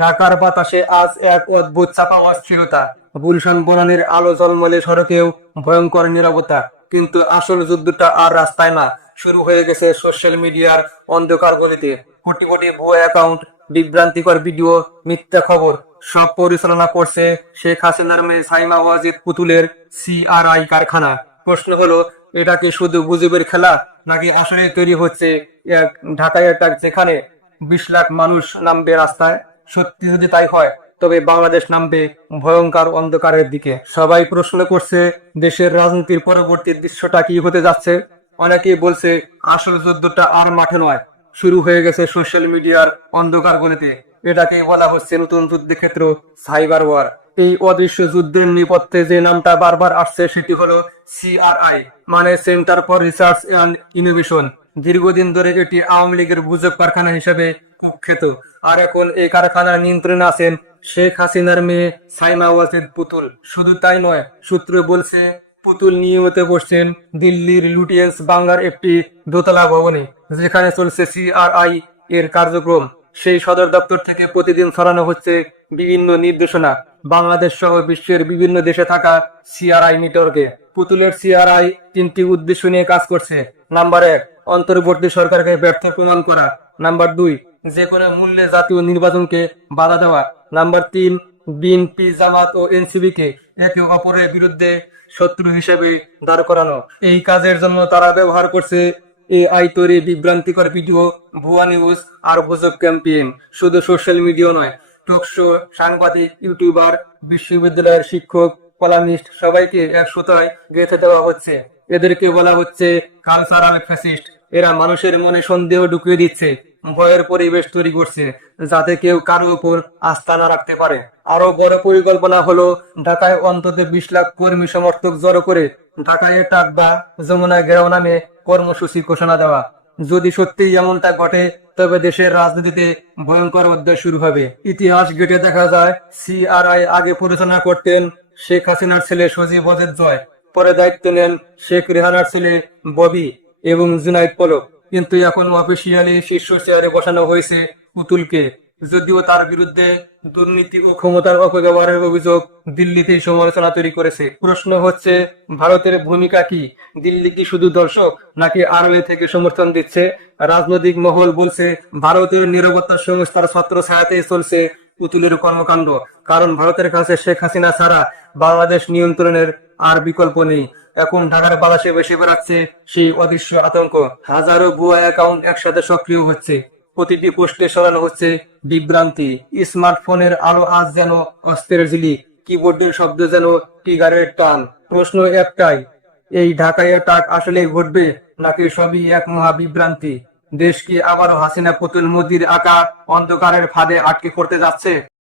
ঢাকার বাতাসে আজ এক অদ্ভুত চাপা অস্থিরতা। গুলশান বনানের আলো জলমলে সড়কেও ভয়ঙ্কর নিরাপত্তা কিন্তু আসল যুদ্ধটা আর রাস্তায় না। শুরু হয়ে গেছে সোশ্যাল মিডিয়ার অন্ধকার গলিতে। কোটি কোটি ভুয়া অ্যাকাউন্ট, বিভ্রান্তিকর ভিডিও, মিথ্যা খবর। সব পরিচালনা করছে শেখ হাসিনার মেয়ে সাইমা ওয়াজিদ পুতুলের সিআরআই কারখানা। প্রশ্ন হলো, এটা কি শুধু গুজবের খেলা, নাকি আসলে তৈরি হচ্ছে এক ঢাকায় একটা যেখানে বিশ লাখ মানুষ নামবে রাস্তায়? সত্যি যদি তাই হয়, তবে বাংলাদেশ নামবে ভয়ঙ্কর অন্ধকারের দিকে। সবাই প্রশ্ন করছে, দেশের রাজনীতির পরবর্তী দৃশ্যটা কি হতে যাচ্ছে? অনেকেই বলছে, আসল যুদ্ধটা আর মাঠে নয়, শুরু হয়ে গেছে সোশ্যাল মিডিয়ার অন্ধকার গলিতে এটাকে বলা হচ্ছে নতুন যুদ্ধক্ষেত্র, সাইবার ওয়ার। এই অদৃশ্য যুদ্ধের নেপথ্যে যে নামটা বারবার আসছে, সেটি হলো সিআরআই মানে centre for research and innovation দীর্ঘদিন ধরে এটি আওয়ামী লীগের গুজব কারখানা হিসেবে কুখ্যাত। আর এখন এই কারখানার নিয়ন্ত্রণে আছেন শেখ হাসিনার মেয়ে সাইমা ওয়াজেদ পুতুল। শুধু তাই নয়, সূত্র বলছে পুতুল নিয়মিত বসছেন দিল্লির লুটিয়েন্স বাংলার একটি দোতলা ভবনে, যেখানে চলছে সিআরআই এর কার্যক্রম। সেই সদর দপ্তর থেকে প্রতিদিন ছড়ানো হচ্ছে বিভিন্ন নির্দেশনা। বাংলাদেশ সহ বিশ্বের বিভিন্ন দেশে থাকা সিআরআই নেটওয়ার্কে পুতুলের সিআরআই তিনটি উদ্দেশ্য নিয়ে কাজ করছে। নাম্বার এক, অন্তর্বর্তী সরকারকে ব্যর্থ প্রমাণ করা। নাম্বার দুই যে কোনো মূল্যে জাতীয় নির্বাচনকে বাধা দেওয়া। নাম্বার তিন, বিএনপি, জামাত ও এনসিবি কে একে অপরের বিরুদ্ধে শত্রু হিসেবে দাঁড় করানো। এই কাজের জন্য তারা ব্যবহার করছে এআই তৈরি বিভ্রান্তিকর ভিডিও, ভুয়া নিউজ আর গুজব ক্যাম্পেইন। শুধু সোশ্যাল মিডিয়া নয় টক শো সাংবাদিক ইউটিউবার বিশ্ববিদ্যালয়ের শিক্ষক, কলামিস্ট সবাইকে এক সুতায় গেঁথে দেওয়া হচ্ছে। এদেরকে বলা হচ্ছে কালচারাল ফ্যাসিস্ট এরা মানুষের মনে সন্দেহ ঢুকিয়ে দিচ্ছে, ভয়ের পরিবেশ তৈরি করছে, যাতে কেউ কারও উপর আস্থা না রাখতে পারে। আরও বড় পরিকল্পনা হলো, ঢাকায় অন্তত বিশ লাখ কর্মী সমর্থক জড়ো করে ঢাকায় টাক বা যমুনা গেরাও নামে কর্মসূচি ঘোষণা দেওয়া। যদি সত্যিই এমনটা ঘটে তবে দেশের রাজনীতিতে ভয়ঙ্কর অধ্যায় শুরু হবে। ইতিহাস গেটে দেখা যায়, সিআরআই আগে পরিচালনা করতেন শেখ হাসিনার ছেলে সজীব ওয়াজেদ জয়, পরে দায়িত্ব নেন শেখ রেহানার ছেলে ববি এবং জুনাইদ পলক। কিন্তু এখন অফিসিয়ালি শীর্ষ চেয়ারে বসানো হয়েছে পুতুলকে যদিও তার বিরুদ্ধে দুর্নীতি ও ক্ষমতার অপব্যবহারের অভিযোগ দিল্লিতেই সমালোচনা তৈরি করেছে। প্রশ্ন হচ্ছে, ভারতের ভূমিকা কি? দিল্লি কি শুধু দর্শক নাকি আড়ালে থেকে সমর্থন দিচ্ছে? রাজনৈতিক মহল বলছে, ভারতের নিরাপত্তা সংস্থার ছত্র ছায়াতেই চলছে পুতুলের কর্মকাণ্ড। কারণ ভারতের কাছে শেখ হাসিনা ছাড়া বাংলাদেশ নিয়ন্ত্রণের আর বিকল্প নেই। এখন ঢাকার বাতাসে বেশি বেড়াচ্ছে সেই অদৃশ্য আতঙ্ক। হাজারো ভুয়া অ্যাকাউন্ট একসাথে সক্রিয় হচ্ছে। প্রতিটি পোস্টে সরানো হচ্ছে বিভ্রান্তি। স্মার্টফোনের আলো আজ যেন অস্ত্রের ঝিলি, কিবোর্ডের শব্দ যেন টিগারের টান। প্রশ্ন একটাই, এই ঢাকায় টাক আসলে ঘটবে নাকি সবই এক মহা বিভ্রান্তি? দেশ কি আবারও হাসিনা পুতুল মোদির আঁকা অন্ধকারের ফাঁদে আটকে পড়তে যাচ্ছে?